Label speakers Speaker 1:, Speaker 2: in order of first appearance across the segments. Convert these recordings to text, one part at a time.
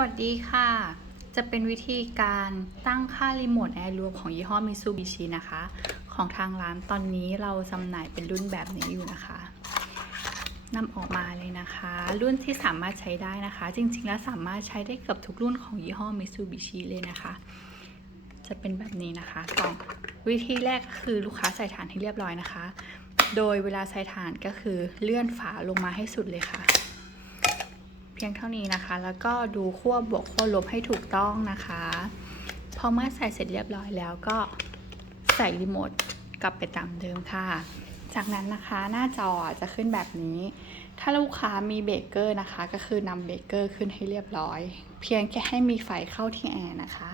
Speaker 1: วัสดีค่ะ จะเป็นวิธีการตั้งค่ารีโมทแอร์รวมของยี่ห้อ Mitsubishi นะคะ ของทางร้านตอนนี้เราจำหน่ายเป็นรุ่นแบบนี้อยู่นะคะนำออกมาเลยนะคะ รุ่นที่สามารถใช้ได้นะคะ จริงๆ แล้วสามารถใช้ได้เกือบทุกรุ่นของยี่ห้อ Mitsubishi เลยนะคะ จะเป็นแบบนี้นะคะกล่องวิธีแรกก็คือลูกค้าใส่ฐานให้เรียบร้อยนะคะ โดยเวลาใส่ฐานก็คือเลื่อนฝาลงมาให้สุดเลยค่ะ เพียงเท่านี้นะคะ แล้วก็ดูขั้วบวกขั้วลบให้ถูกต้องนะคะ พอเมื่อใส่เสร็จเรียบร้อยแล้วก็ใส่รีโมทกลับไปตามเดิมค่ะ จากนั้นนะคะหน้าจอจะขึ้นแบบนี้ ถ้าลูกค้ามีเบเกอร์นะคะ ก็คือนำเบเกอร์ขึ้นให้เรียบร้อย เพียงแค่ให้มีไฟเข้าที่แอร์นะคะ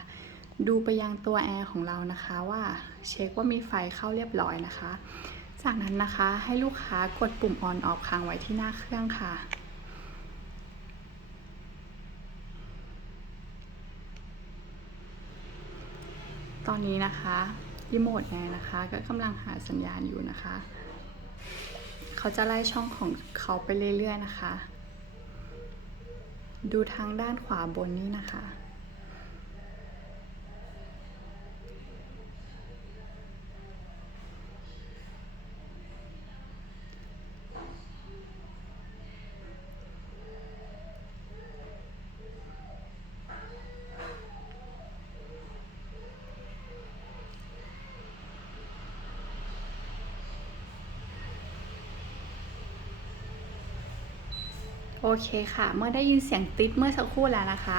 Speaker 1: ดูไปยังตัวแอร์ของเรานะคะว่าเช็คว่ามีไฟเข้าเรียบร้อยนะคะ จากนั้นนะคะให้ลูกค้ากดปุ่ม on off ค้างไว้ที่หน้าเครื่องค่ะ ตอนนี้นะคะรีโมทแอร์นะคะ ก็กำลังหาสัญญาณอยู่นะคะ เขาจะไล่ช่องของเขาไปเรื่อยๆนะคะ ดูทางด้านขวาบนนี้นะคะ โอเคค่ะ เมื่อได้ยินเสียงติ๊ดเมื่อสักครู่แล้วนะคะ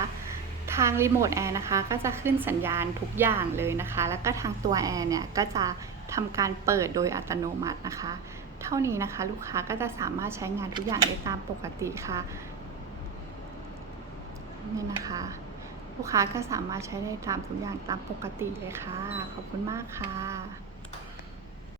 Speaker 1: ทางรีโมทแอร์นะคะก็จะขึ้นสัญญาณทุกอย่างเลยนะคะ แล้วก็ทางตัวแอร์เนี่ยก็จะทำการเปิดโดยอัตโนมัตินะคะ เท่านี้นะคะลูกค้าก็จะสามารถใช้งานทุกอย่างได้ตามปกติค่ะ นี่นะคะ ลูกค้าก็สามารถใช้ได้ตามทุกอย่างตามปกติเลยค่ะ ขอบคุณมากค่ะ